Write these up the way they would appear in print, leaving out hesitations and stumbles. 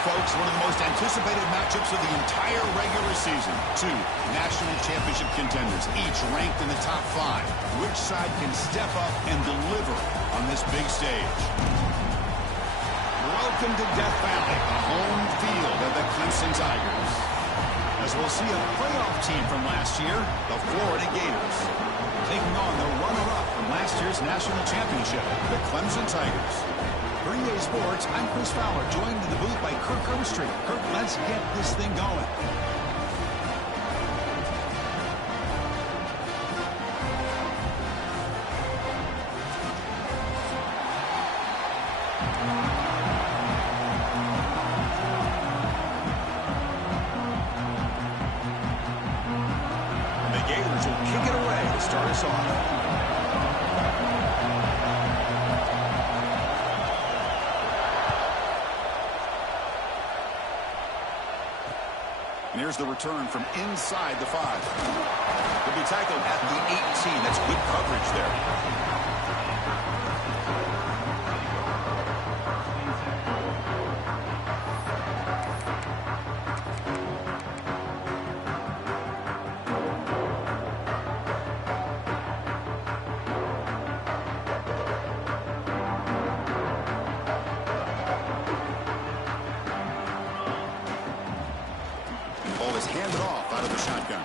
folks, one of the most anticipated matchups of the entire regular season. Two national championship contenders, each ranked in the top 5. Which side can step up and deliver on this big stage? Welcome to Death Valley, the home field of the Clemson Tigers. As we'll see a playoff team from last year, the Florida Gators, taking on the runner-up from last year's national championship, the Clemson Tigers. For EA Sports, I'm Chris Fowler, joined in the booth by Kirk Herbstreit. Kirk, let's get this thing going. The Gators will kick it away to start us off. And here's the return from inside the 5. He'll be tackled at the 18. That's good coverage there. Ball is handed off out of the shotgun.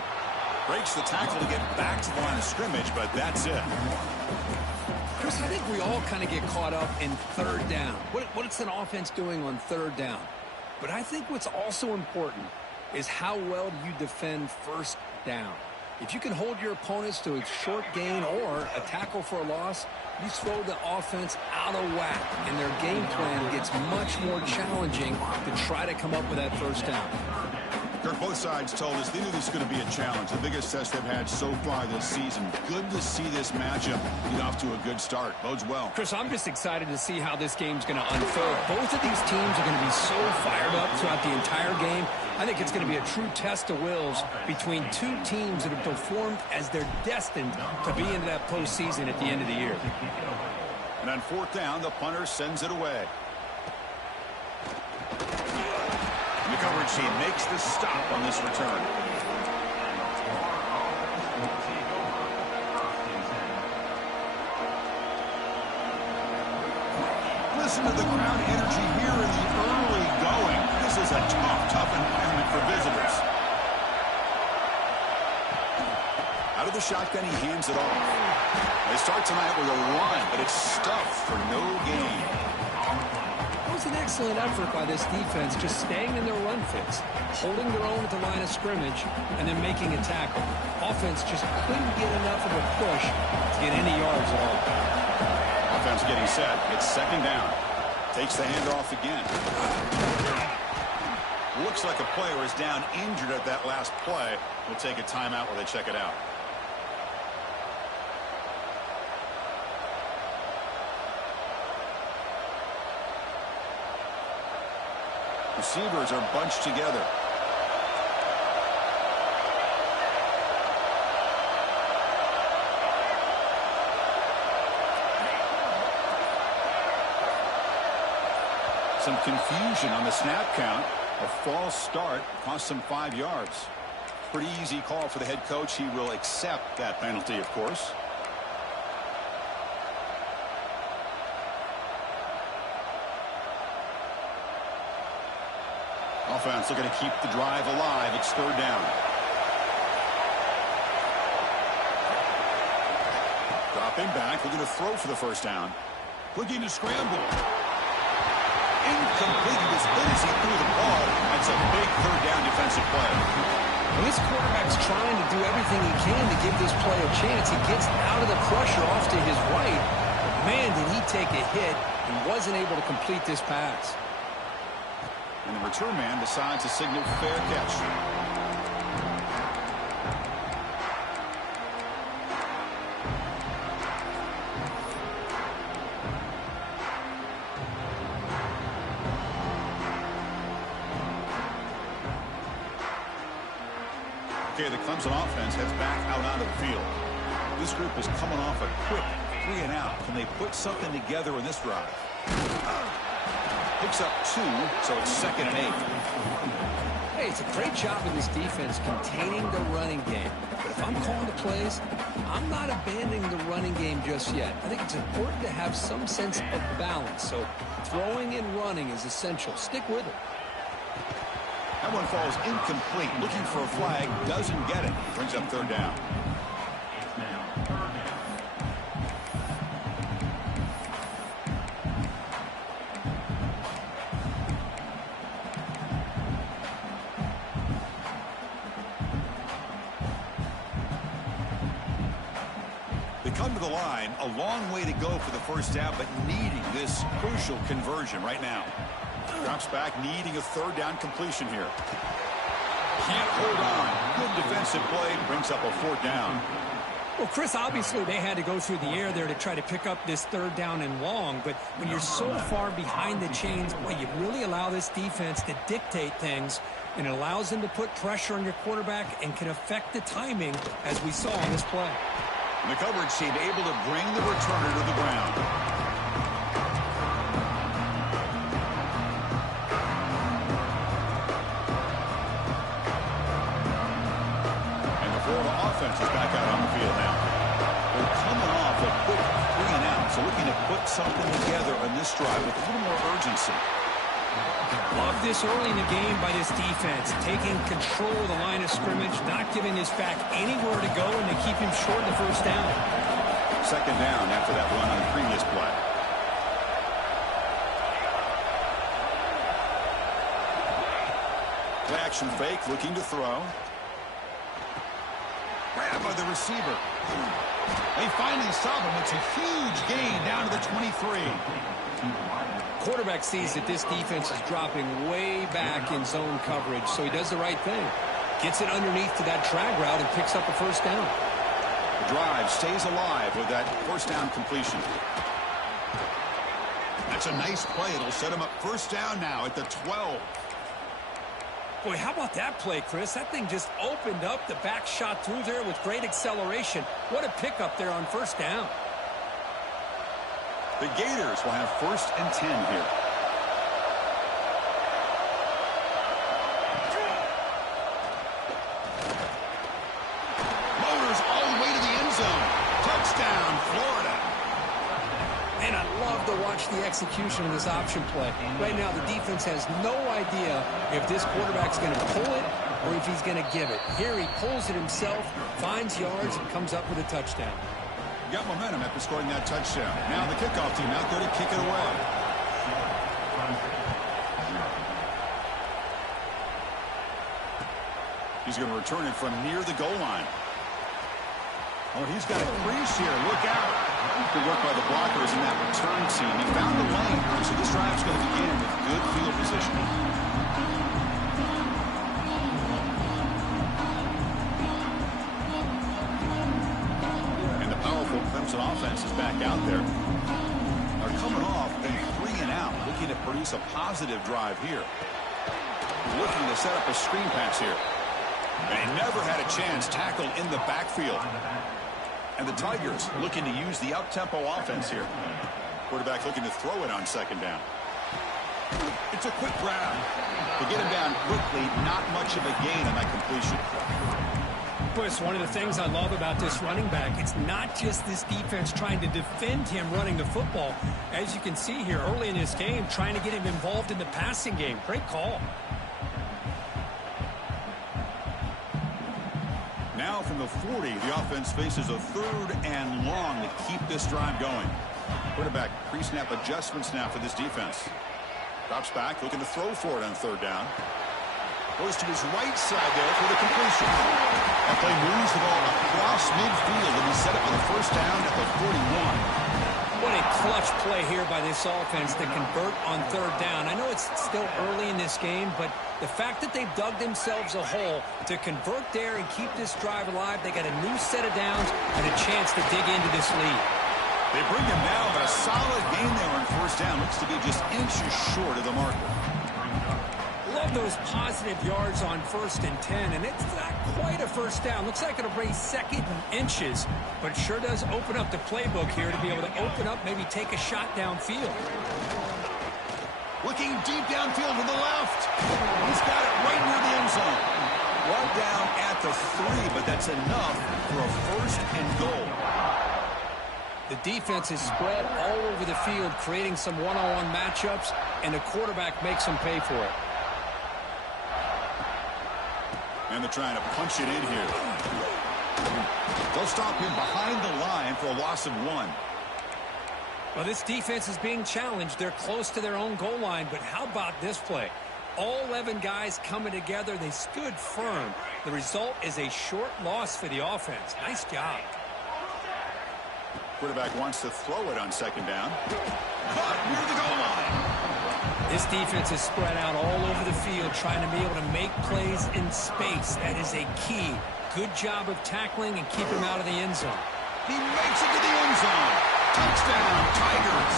Breaks the tackle to get back to the line of scrimmage, but that's it. Chris, I think we all kind of get caught up in third down. What's an offense doing on third down? But I think what's also important is how well do you defend first down. If you can hold your opponents to a short gain or a tackle for a loss, you throw the offense out of whack, and their game plan gets much more challenging to try to come up with that first down. Kirk, both sides told us they knew this was going to be a challenge, the biggest test they've had so far this season. Good to see this matchup get off to a good start. Bodes well. Chris, I'm just excited to see how this game's going to unfold. Both of these teams are going to be so fired up throughout the entire game. I think it's going to be a true test of wills between two teams that have performed as they're destined to be into that postseason at the end of the year. And on fourth down, the punter sends it away. The coverage team makes the stop on this return. Listen to the crowd energy here in the early going. This is a tough environment for visitors. Out of the shotgun, he hands it off. They start tonight with a run, but it's stuffed for no gain. It was an excellent effort by this defense, just staying in their run fits, holding their own at the line of scrimmage, and then making a tackle. Offense just couldn't get enough of a push to get any yards at all. Offense getting set. It's second down. Takes the handoff again. Looks like a player is down injured at that last play. We'll take a timeout while they check it out. Receivers are bunched together. Some confusion on the snap count. A false start cost him 5 yards. Pretty easy call for the head coach. He will accept that penalty, of course. Offense looking to keep the drive alive. It's third down. Dropping back, looking to throw for the first down. Looking to scramble. Incomplete. He was good as he threw the ball. That's a big third down defensive play. Well, this quarterback's trying to do everything he can to give this play a chance. He gets out of the pressure off to his right. But man, did he take a hit and wasn't able to complete this pass. And the return man decides to signal fair catch. Okay, the Clemson offense heads back out onto the field. This group is coming off a quick 3-and-out. Can they put something together in this drive? Picks up 2, so it's 2nd and 8. Hey, it's a great job of this defense containing the running game. But if I'm calling the plays, I'm not abandoning the running game just yet. I think it's important to have some sense of balance. So throwing and running is essential. Stick with it. That one falls incomplete. Looking for a flag, doesn't get it. Brings up 3rd down. Come to the line, a long way to go for the first down, but needing this crucial conversion right now. Drops back, needing a 3rd down completion here. Can't hold on. Good defensive play, brings up a 4th down. Well, Chris, obviously they had to go through the air there to try to pick up this 3rd down and long, but when you're so far behind the chains, boy, you really allow this defense to dictate things, and it allows them to put pressure on your quarterback and can affect the timing, as we saw on this play. And the coverage team able to bring the returner to the ground. And the Florida offense is back out on the field now. They're coming off a quick 3 and out, so looking to put something together on this drive with a little more urgency. Love this early in the game by this defense, taking control of the line of scrimmage, not giving this back anywhere to go, and they keep him short of the 1st down. 2nd down after that run on the previous play. Play action fake, looking to throw. Grabbed by the receiver. They finally stop him. It's a huge gain down to the 23. Quarterback sees that this defense is dropping way back in zone coverage, so he does the right thing. Gets it underneath to that drag route and picks up a 1st down. The drive stays alive with that 1st down completion. That's a nice play. It'll set him up 1st down now at the 12. Boy, how about that play, Chris? That thing just opened up. The back shot through there with great acceleration. What a pickup there on 1st down. The Gators will have 1st and 10 here. Motors all the way to the end zone. Touchdown, Florida. And I love to watch the execution of this option play. Right now, the defense has no idea if this quarterback's going to pull it or if he's going to give it. Here he pulls it himself, finds yards, and comes up with a touchdown. Got momentum after scoring that touchdown. Now the kickoff team out there to kick it away. He's going to return it from near the goal line. Oh, he's got a crease here. Look out. Good work by the blockers in that return team. He found the lane. So this drive's going to begin with good field positioning. Clemson offense is back out there. They're coming off a 3 and out, looking to produce a positive drive here. Looking to set up a screen pass here. And he never had a chance tackled in the backfield. And the Tigers looking to use the up-tempo offense here. Quarterback looking to throw it on 2nd down. It's a quick grab. To get him down quickly, not much of a gain on that completion. Chris, one of the things I love about this running back, it's not just this defense trying to defend him running the football. As you can see here early in this game, trying to get him involved in the passing game. Great call. Now from the 40, the offense faces a 3rd and long to keep this drive going. Quarterback pre-snap adjustments now for this defense. Drops back, looking to throw for it on 3rd down. Goes to his right side there for the completion. That play moves the ball across midfield and he set up for the 1st down at the 41. What a clutch play here by this offense to convert on 3rd down. I know it's still early in this game, but the fact that they've dug themselves a hole to convert there and keep this drive alive, they got a new set of downs and a chance to dig into this lead. They bring him down, but a solid gain there on 1st down. Looks to be just inches short of the marker. Love those positive yards on 1st and 10, and it's not quite a 1st down. Looks like it'll bring 2nd and inches, but sure does open up the playbook here to be able to open up, maybe take a shot downfield. Looking deep downfield to the left. He's got it right near the end zone. Brought down at the 3, but that's enough for a first and goal. The defense is spread all over the field, creating some one-on-one matchups, and the quarterback makes them pay for it. And they're trying to punch it in here. They'll stop him behind the line for a loss of 1. Well, this defense is being challenged. They're close to their own goal line, but how about this play? All 11 guys coming together. They stood firm. The result is a short loss for the offense. Nice job. Quarterback wants to throw it on second down. Caught near the goal line. This defense is spread out all over the field, trying to be able to make plays in space. That is a key. Good job of tackling and keeping him out of the end zone. He makes it to the end zone. Touchdown, Tigers.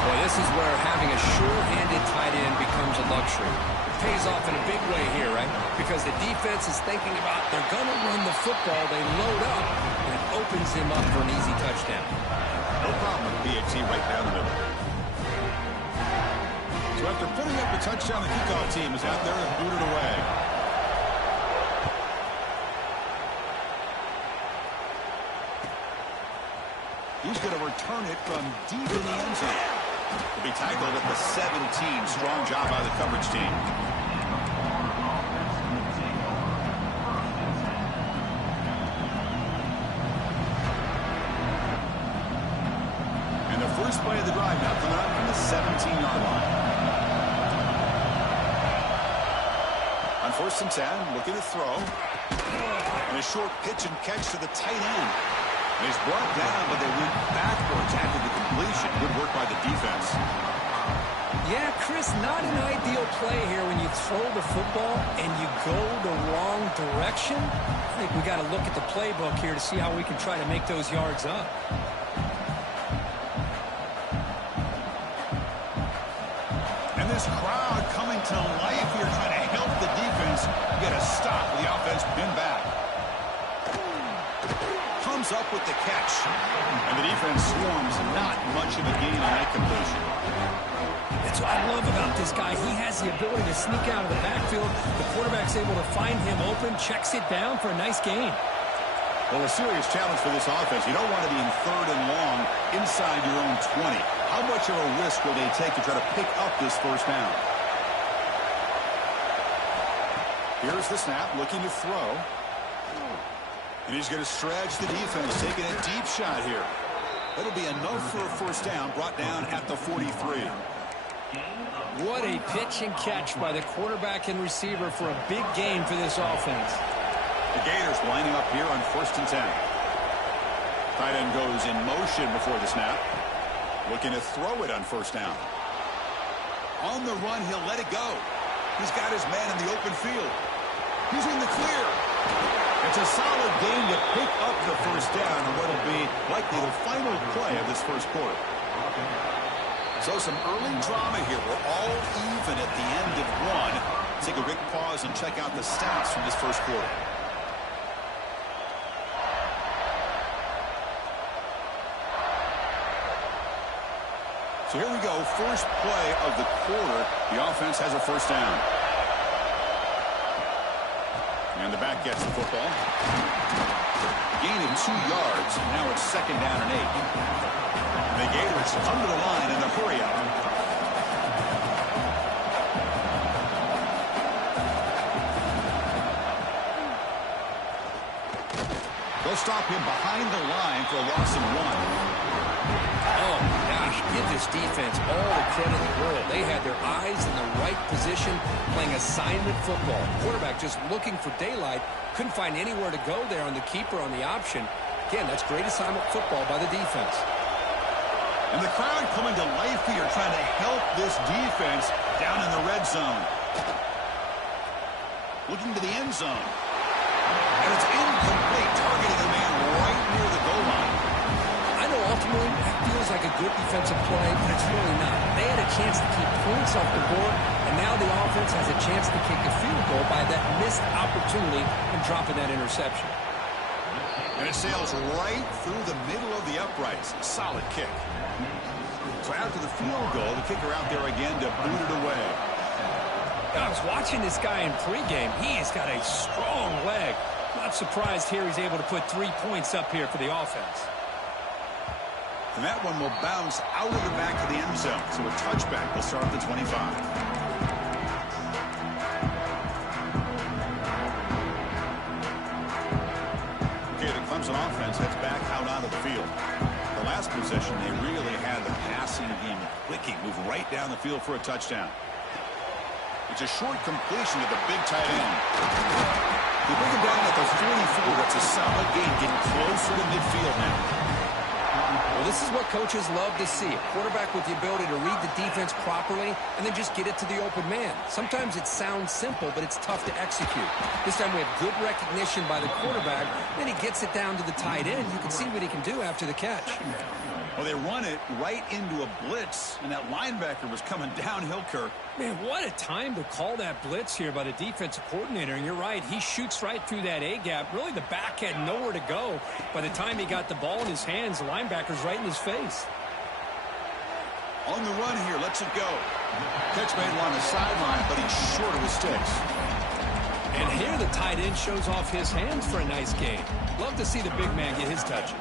Boy, this is where having a sure-handed tight end becomes a luxury. It pays off in a big way here, right? Because the defense is thinking about they're going to run the football. They load up, and it opens him up for an easy touchdown. No problem with PAT right down the middle. So after putting up the touchdown, the kickoff team is out there and booted away. He's going to return it from deep in the end zone. He'll be tackled at the 17. Strong job by the coverage team. And the first play of the drive now coming up from the 17-yard line. On 1st and 10, looking to throw. And a short pitch and catch to the tight end. And he's brought down, but they went backwards after the completion. Good work by the defense. Yeah, Chris, not an ideal play here when you throw the football and you go the wrong direction. I think we got to look at the playbook here to see how we can try to make those yards up. And this crowd coming to life here, trying to help the defense get a stop with the offense pinned back. Comes up with the catch. And the defense swarms. Not much of a gain on that completion. That's what I love about this guy. He has the ability to sneak out of the backfield. The quarterback's able to find him open, checks it down for a nice gain. Well, a serious challenge for this offense. You don't want to be in 3rd and long inside your own 20. How much of a risk will they take to try to pick up this first down? Here's the snap, looking to throw. And he's going to stretch the defense, taking a deep shot here. That'll be enough for a first down, brought down at the 43. What a pitch and catch by the quarterback and receiver for a big gain for this offense. The Gators lining up here on 1st and 10. Tight end goes in motion before the snap. Looking to throw it on 1st down. On the run, he'll let it go. He's got his man in the open field. He's in the clear. It's a solid game to pick up the first down in what will be likely the final play of this first quarter. So some early drama here. We're all even at the end of 1. Take a quick pause and check out the stats from this first quarter. So here we go. First play of the quarter. The offense has a first down. And the back gets the football. Gain of 2 yards. Now it's 2nd down and 8. And the Gators come to the line in a hurry up. They'll stop him behind the line for a loss of 1. Oh, gosh, give this defense all the credit in the world. They had their eyes in the right position, playing assignment football. Quarterback just looking for daylight, couldn't find anywhere to go there on the keeper on the option. Again, that's great assignment football by the defense. And the crowd coming to life here, trying to help this defense down in the red zone. Looking to the end zone. And it's incomplete, targeting a man right near the goal line. I know ultimately that feels like a good defensive play, but it's really not. They had a chance to keep points off the board, and now the offense has a chance to kick a field goal by that missed opportunity and dropping that interception. And it sails right through the middle of the uprights. Solid kick. So after the field goal, the kicker out there again to boot it away. I was watching this guy in pregame. He has got a strong leg. Not surprised here he's able to put 3 points up here for the offense. And that one will bounce out of the back of the end zone. So a touchback will start at the 25. Okay, the Clemson offense heads back out onto the field. The last possession, they really had the passing game clicking, move right down the field for a touchdown. It's a short completion to the big tight end. They bring him down at the 44. That's a solid gain, getting closer to midfield now. Well, this is what coaches love to see. A quarterback with the ability to read the defense properly and then just get it to the open man. Sometimes it sounds simple, but it's tough to execute. This time we have good recognition by the quarterback. Then he gets it down to the tight end. You can see what he can do after the catch. Well, they run it right into a blitz, and that linebacker was coming downhill, Kirk. Man, what a time to call that blitz here by the defensive coordinator. And you're right, he shoots right through that A-gap. Really, the back had nowhere to go. By the time he got the ball in his hands, the linebacker's right in his face. On the run here, lets it go. Catch made along the sideline, but he's short of his sticks. And here the tight end shows off his hands for a nice gain. Love to see the big man get his touches.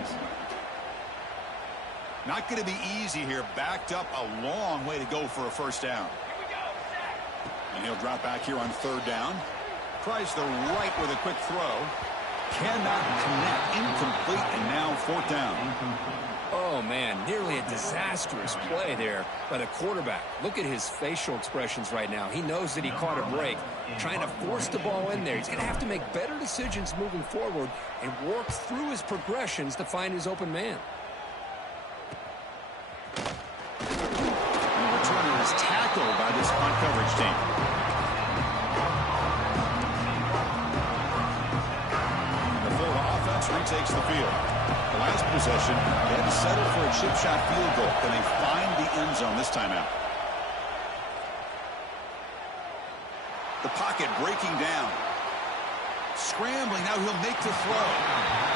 Not going to be easy here. Backed up a long way to go for a first down. And he'll drop back here on third down. Tries the right with a quick throw. Cannot connect. Incomplete, and now fourth down. Oh, man, nearly a disastrous play there by the quarterback. Look at his facial expressions right now. He knows that he caught a break. Trying to force the ball in there. He's going to have to make better decisions moving forward and work through his progressions to find his open man. The returner is tackled by this punt coverage team. The Florida offense retakes the field. The last possession, they had to settle for a chip shot field goal. Can they find the end zone this time out? The pocket breaking down. Scrambling, now he'll make the throw.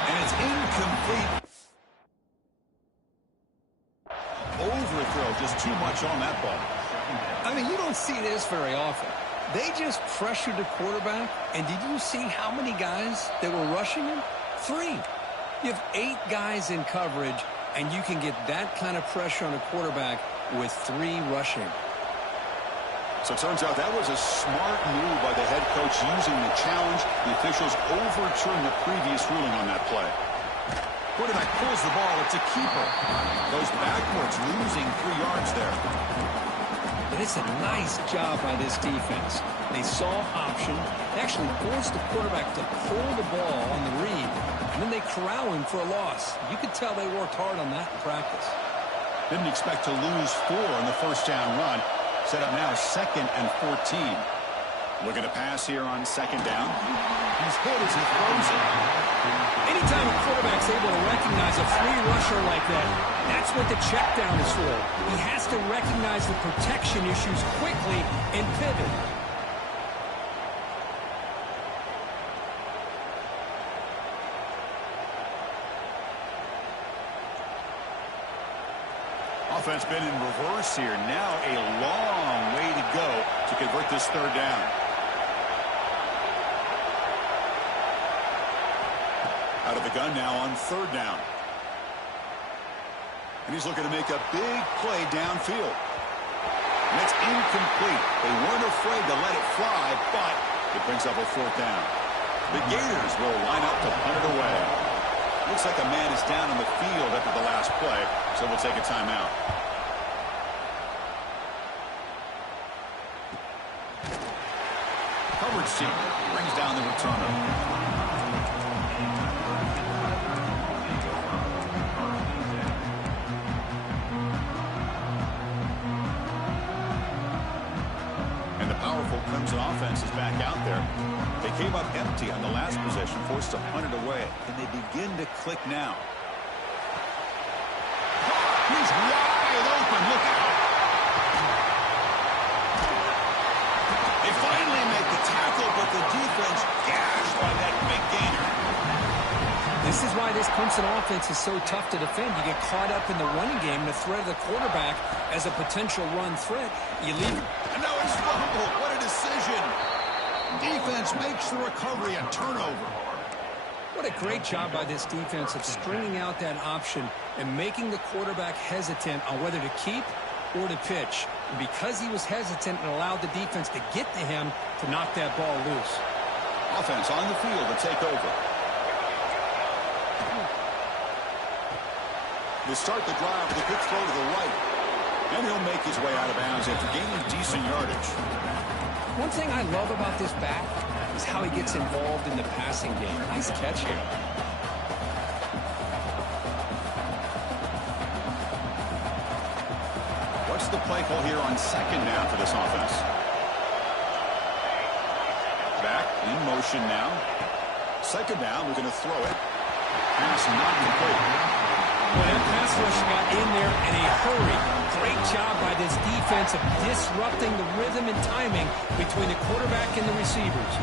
And it's incomplete. Overthrow, just too much on that ball. I mean, you don't see this very often. They just pressured the quarterback, and did you see how many guys that were rushing him? 3. You have 8 guys in coverage, and you can get that kind of pressure on a quarterback with 3 rushing. So it turns out that was a smart move by the head coach using the challenge. The officials overturned the previous ruling on that play. Quarterback pulls the ball. It's a keeper. Goes backwards, losing 3 yards there. And it's a nice job by this defense. They saw option. They actually forced the quarterback to pull the ball on the read. And then they corral him for a loss. You could tell they worked hard on that in practice. Didn't expect to lose 4 in the first down run. Set up now 2nd and 14. Looking to pass here on 2nd down. He's hit as he throws it. Anytime a quarterback's able to recognize a free rusher like that, that's what the check down is for. He has to recognize the protection issues quickly and pivot. Offense been in reverse here. Now a long way to go to convert this third down. Out of the gun now on third down. And he's looking to make a big play downfield. And it's incomplete. They weren't afraid to let it fly, but it brings up a fourth down. The Gators will line up to punt it away. Looks like a man is down on the field after the last play, so we'll take a timeout. Coverage team brings down the returner. Clemson offense is back out there. They came up empty on the last possession, forced to punt it away. Can they begin to click now? He's wide open. Look out. They finally make the tackle, but the defense gashed by that big gainer. This This is why this Clemson offense is so tough to defend. You get caught up in the running game, the threat of the quarterback as a potential run threat. You leave it. And now it's fumbled. What a decision. Defense makes the recovery a turnover. What a great job by this defense of stringing out that option and making the quarterback hesitant on whether to keep or to pitch. And because he was hesitant, and allowed the defense to get to him to knock that ball loose. Offense on the field to take over. He'll start the drive with a good throw to the right. And he'll make his way out of bounds after gaining decent yardage. One thing I love about this back is how he gets involved in the passing game. Nice catch here. What's the play call here on second down for this offense? Back in motion now. Second down, we're going to throw it. Pass not complete. Well, that pass rush got in there in a hurry. Great job by this defense of disrupting the rhythm and timing between the quarterback and the receivers.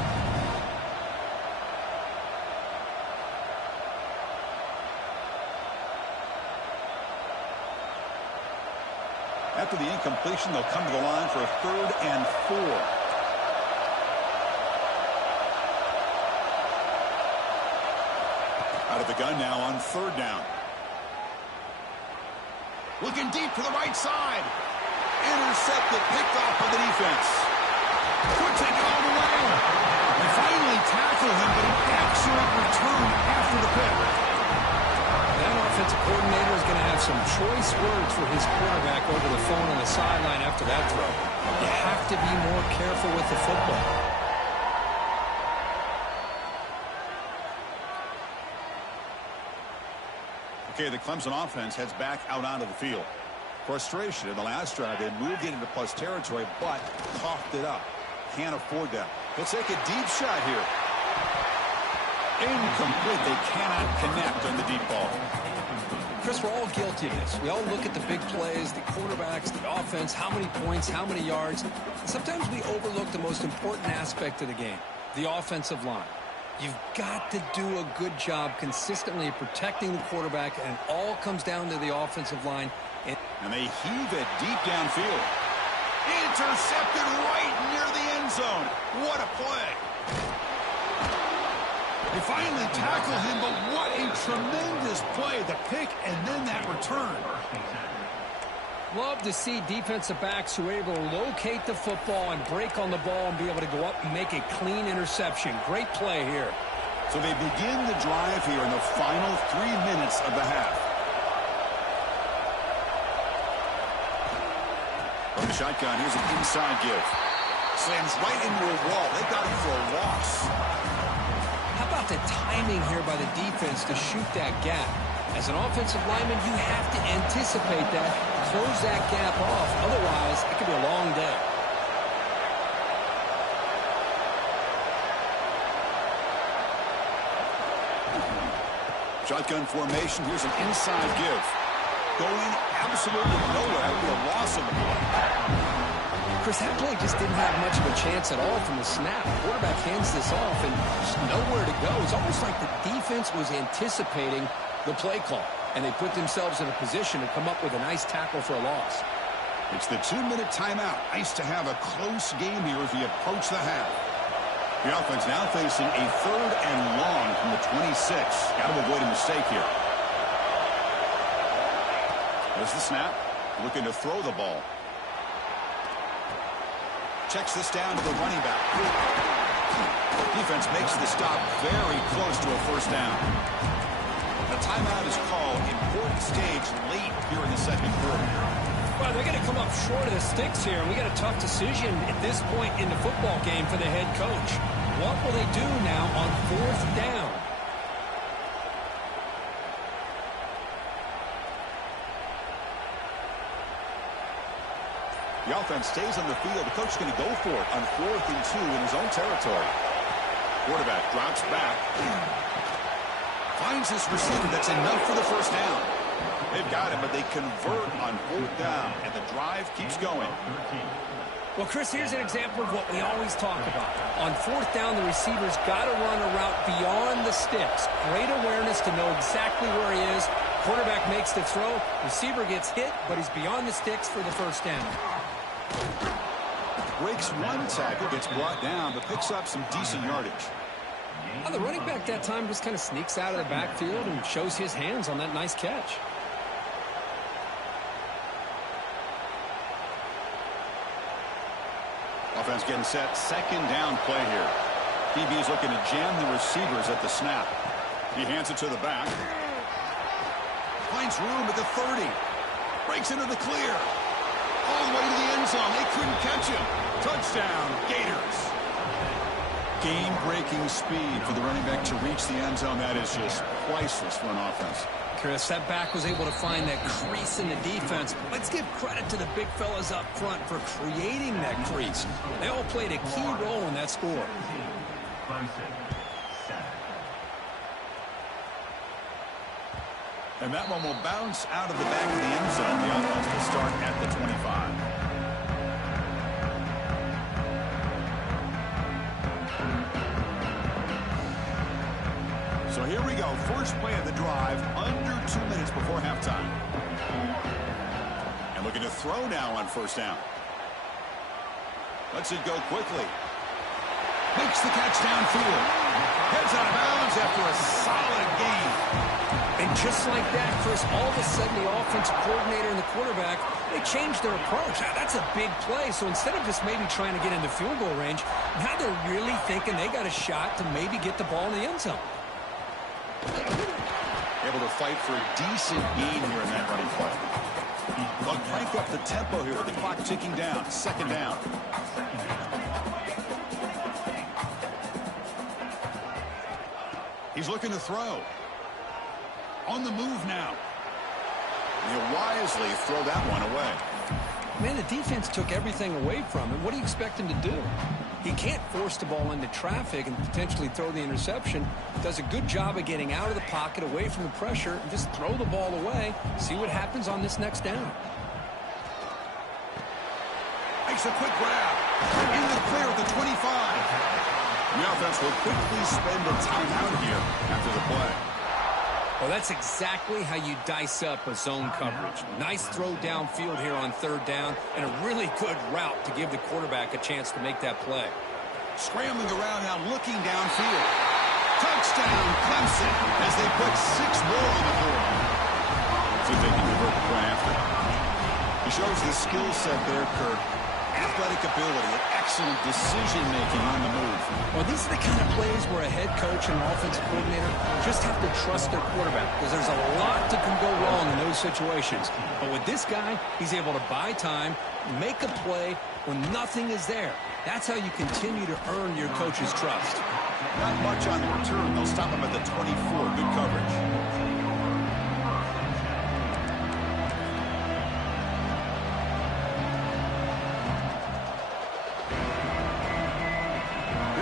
After the incompletion, they'll come to the line for a 3rd and 4. Out of the gun now on 3rd down. Looking deep to the right side. Intercepted, picked off by the defense. Puts it all the way. They finally tackle him, but an excellent return after the pick. That offensive coordinator is going to have some choice words for his quarterback over the phone on the sideline after that throw. You have to be more careful with the football. Okay, the Clemson offense heads back out onto the field. Frustration in the last drive. They moved into plus territory, but coughed it up. Can't afford that. They'll take a deep shot here. Incomplete. They cannot connect on the deep ball. Chris, we're all guilty of this. We all look at the big plays, the quarterbacks, the offense, how many points, how many yards. And sometimes we overlook the most important aspect of the game, the offensive line. You've got to do a good job consistently protecting the quarterback, and it all comes down to the offensive line. And they heave it deep downfield. Intercepted right near the end zone. What a play. They finally tackle him, but what a tremendous play. The pick and then that return. Love to see defensive backs who are able to locate the football and break on the ball and be able to go up and make a clean interception. Great play here. So they begin the drive here in the final 3 minutes of the half. From the shotgun, here's an inside give. Slams right into a wall. They got him for a loss. How about the timing here by the defense to shoot that gap? As an offensive lineman, you have to anticipate that, close that gap off. Otherwise, it could be a long day. Shotgun formation. Here's an inside give. Going absolutely nowhere. That would be a loss of the play. Chris, that play just didn't have much of a chance at all from the snap. The quarterback hands this off and just nowhere to go. It's almost like the defense was anticipating the play call, and they put themselves in a position to come up with a nice tackle for a loss. It's the 2-minute timeout. Nice to have a close game here as we approach the half. The offense now facing a 3rd and long from the 26. Got to avoid a mistake here. There's the snap. Looking to throw the ball. Checks this down to the running back. Defense makes the stop very close to a 1st down. A timeout is called. Important stage late here in the 2nd quarter. Well, they're going to come up short of the sticks here, and we got a tough decision at this point in the football game for the head coach. What will they do now on 4th down? The offense stays on the field. The coach is going to go for it on 4th and 2 in his own territory. Quarterback drops back. Finds this receiver. That's enough for the 1st down. They've got him, but they convert on 4th down, and the drive keeps going. Well, Chris, here's an example of what we always talk about. On fourth down, the receiver's got to run a route beyond the sticks. Great awareness to know exactly where he is. Quarterback makes the throw. Receiver gets hit, but he's beyond the sticks for the first down. Breaks one tackle, gets brought down, but picks up some decent yardage. Well, the running back that time just kind of sneaks out of the backfield and shows his hands on that nice catch. Offense getting set. Second down play here. DB is looking to jam the receivers at the snap. He hands it to the back. Finds room at the 30. Breaks into the clear. All the way to the end zone. They couldn't catch him. Touchdown, Gators. Game-breaking speed for the running back to reach the end zone. That is just priceless for an offense. Chris, that back was able to find that crease in the defense. Let's give credit to the big fellas up front for creating that crease. They all played a key role in that score. And that one will bounce out of the back of the end zone. The offense will start at the 25. So here we go. First play of the drive, under 2 minutes before halftime. And looking to throw now on first down. Lets it go quickly. Makes the catch downfield. Heads out of bounds after a solid gain. And just like that, Chris, all of a sudden the offensive coordinator and the quarterback, they changed their approach. Now, that's a big play. So instead of just maybe trying to get into field goal range, now they're really thinking they got a shot to maybe get the ball in the end zone. Able to fight for a decent gain here in that running play. They'll crank up the tempo here with the clock ticking down. Second down. He's looking to throw. On the move now. He'll wisely throw that one away. Man, the defense took everything away from him. What do you expect him to do? He can't force the ball into traffic and potentially throw the interception. Does a good job of getting out of the pocket, away from the pressure, and just throw the ball away. See what happens on this next down. Makes a quick grab. In the clear at the 25. The offense will quickly spend a timeout here after the play. Well, that's exactly how you dice up a zone coverage. Nice throw downfield here on third down, and a really good route to give the quarterback a chance to make that play. Scrambling around now, looking downfield. Touchdown, Clemson, as they put 6 more on the board. See if they can convert the point after. He shows the skill set there, Kirk. Athletic ability, and excellent decision-making on the move. Well, these are the kind of plays where a head coach and an offensive coordinator just have to trust their quarterback, because there's a lot that can go wrong in those situations. But with this guy, he's able to buy time, make a play when nothing is there. That's how you continue to earn your coach's trust. Not much on the return. They'll stop him at the 24. Good coverage.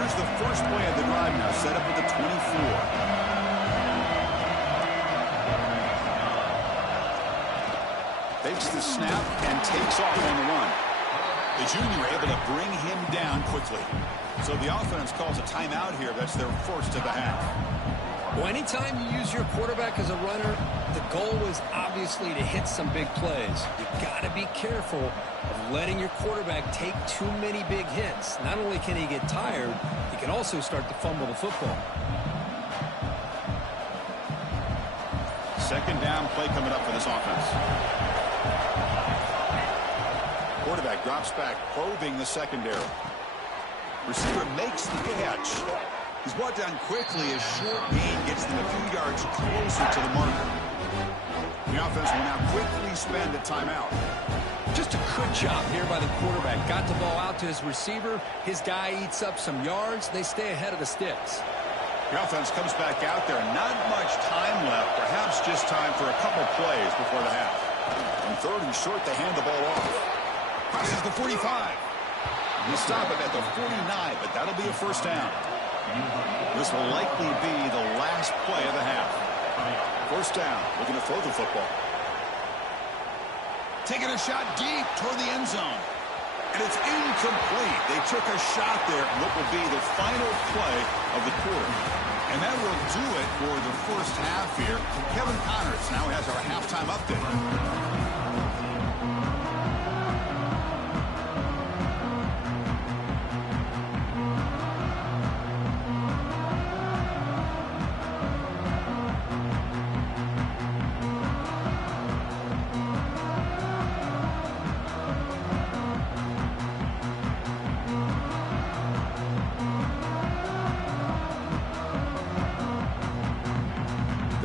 The first play of the drive now set up at the 24. Takes the snap and takes off on the run. The junior able to bring him down quickly. So the offense calls a timeout here. That's their first of the half. Well, anytime you use your quarterback as a runner, the goal is obviously to hit some big plays. You got to be careful of letting your quarterback take too many big hits. Not only can he get tired, he can also start to fumble the football. Second down play coming up for this offense. Quarterback drops back, probing the secondary. Receiver makes the catch. He's brought down quickly. A short gain gets them a few yards closer to the marker. The offense will now quickly spend a timeout. Just a good job here by the quarterback. Got the ball out to his receiver. His guy eats up some yards. They stay ahead of the sticks. The offense comes back out there. Not much time left. Perhaps just time for a couple plays before the half. On third and short, they hand the ball off. Crosses the 45. You stop him at the 49, but that'll be a first down. This will likely be the last play of the half. First down, looking to throw the football. Taking a shot deep toward the end zone. And it's incomplete. They took a shot there in what will be the final play of the quarter. And that will do it for the first half here. Kevin Connors now has our halftime update.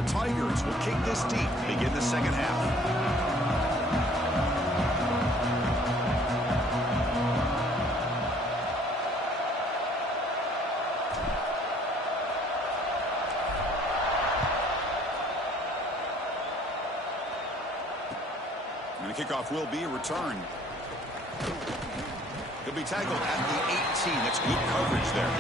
Tigers will kick this deep to begin the second half. And the kickoff will be a return. He'll be tackled at the 18. That's good coverage there.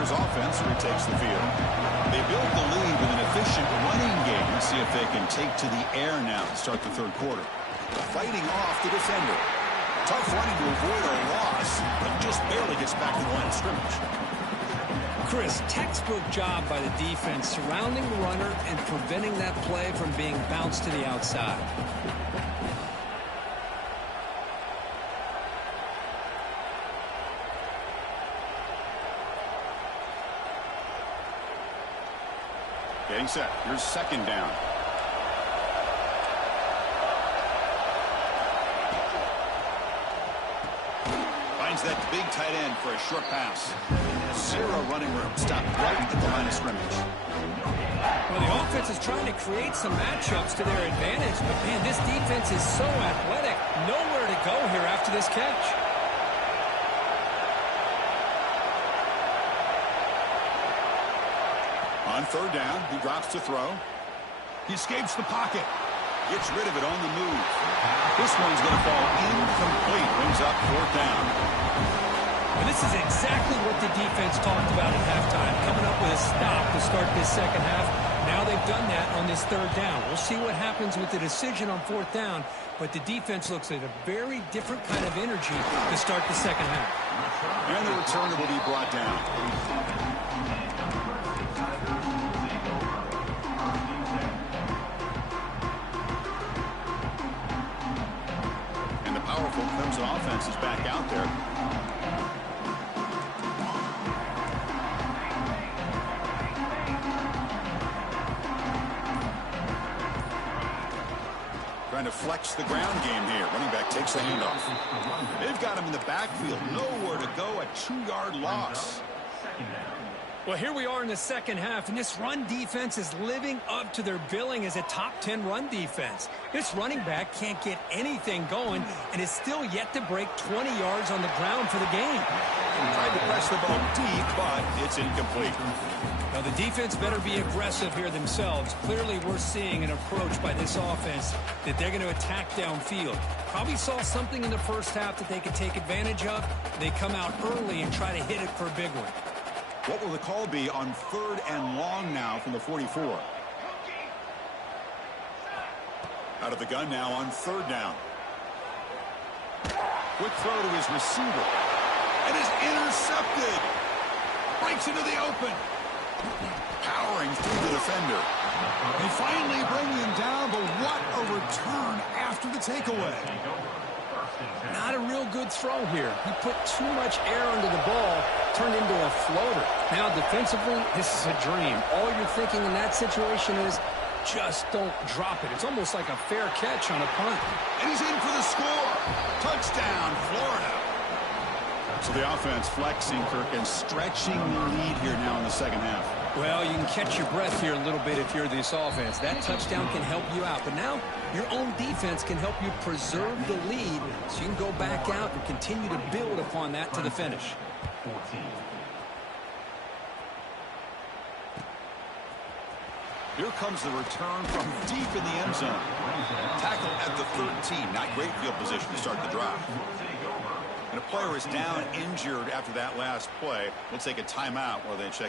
Offense retakes the field. They build the lead with an efficient running game. Let's see if they can take to the air now to start the third quarter. Fighting off the defender. Tough running to avoid a loss, but just barely gets back to the line of scrimmage. Chris, textbook job by the defense surrounding the runner and preventing that play from being bounced to the outside. Getting set. Here's second down. Finds that big tight end for a short pass. Zero running room. Stopped right at the line of scrimmage. Well, the offense is trying to create some matchups to their advantage, but man, this defense is so athletic. Nowhere to go here after this catch. On third down, he drops to throw. He escapes the pocket. Gets rid of it on the move. This one's going to fall incomplete. Brings up fourth down. And this is exactly what the defense talked about at halftime, coming up with a stop to start this second half. Now they've done that on this third down. We'll see what happens with the decision on fourth down, but the defense looks at a very different kind of energy to start the second half. And the returner will be brought down. Powerful Clemson offense is back out there. Trying to flex the ground game here. Running back takes the handoff. They've got him in the backfield. Nowhere to go. A 2-yard loss. Well, here we are in the second half, and this run defense is living up to their billing as a top 10 run defense. This running back can't get anything going, and is still yet to break 20 yards on the ground for the game. Tried to press the ball deep, but it's incomplete. Now, the defense better be aggressive here themselves. Clearly, we're seeing an approach by this offense that they're going to attack downfield. Probably saw something in the first half that they could take advantage of. They come out early and try to hit it for a big one. What will the call be on third and long now from the 44? Out of the gun now on third down. Quick throw to his receiver. And is intercepted. Breaks into the open. Powering through the defender. They finally bring him down, but what a return after the takeaway. Not a real good throw here. He put too much air under the ball, turned into a floater. Now, defensively, this is a dream. All you're thinking in that situation is just don't drop it. It's almost like a fair catch on a punt. And he's in for the score. Touchdown, Florida. So the offense flexing, Kirk, and stretching the lead here now in the second half. Well, you can catch your breath here a little bit if you're this offense. That touchdown can help you out. But now your own defense can help you preserve the lead so you can go back out and continue to build upon that to the finish. Here comes the return from deep in the end zone. Tackle at the 13. Not great field position to start the drive. And a player is down injured after that last play. We'll take a timeout while they check